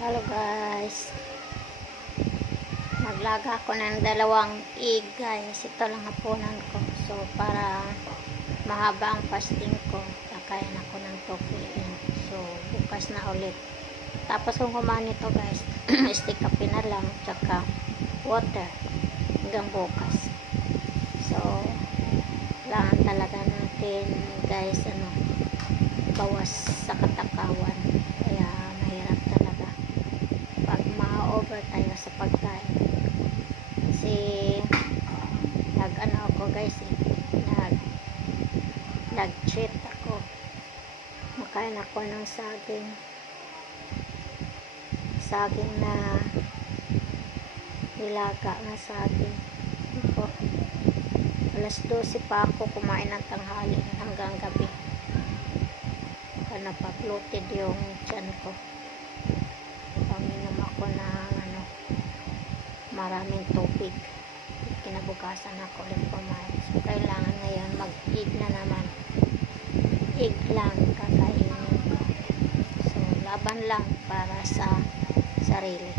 Hello guys, maglaga ako ng dalawang egg guys. Ito lang hapunan ko, so para mahaba ang fasting ko, kakain ako ng 2 p.m. so bukas na ulit. Tapos kung kumain ito guys, stick kape na lang tsaka water hanggang bukas. So kailangan talaga natin guys bawas sa katakawan, kaya mahirap talaga pag ma-over tayo sa pagkain. Kasi ako guys nag-cheat ako, makain ako ng saging na nilaga na saging po. Alas 12 pa ako kumain ng tanghali hanggang gabi, napag-bloated yung tiyan ko. Paminom ako ng maraming tubig, kinabukasan ako ulit kumain. So kailangan ngayon mag-egg na naman, egg lang kakainin ko. So laban lang para sa sarili.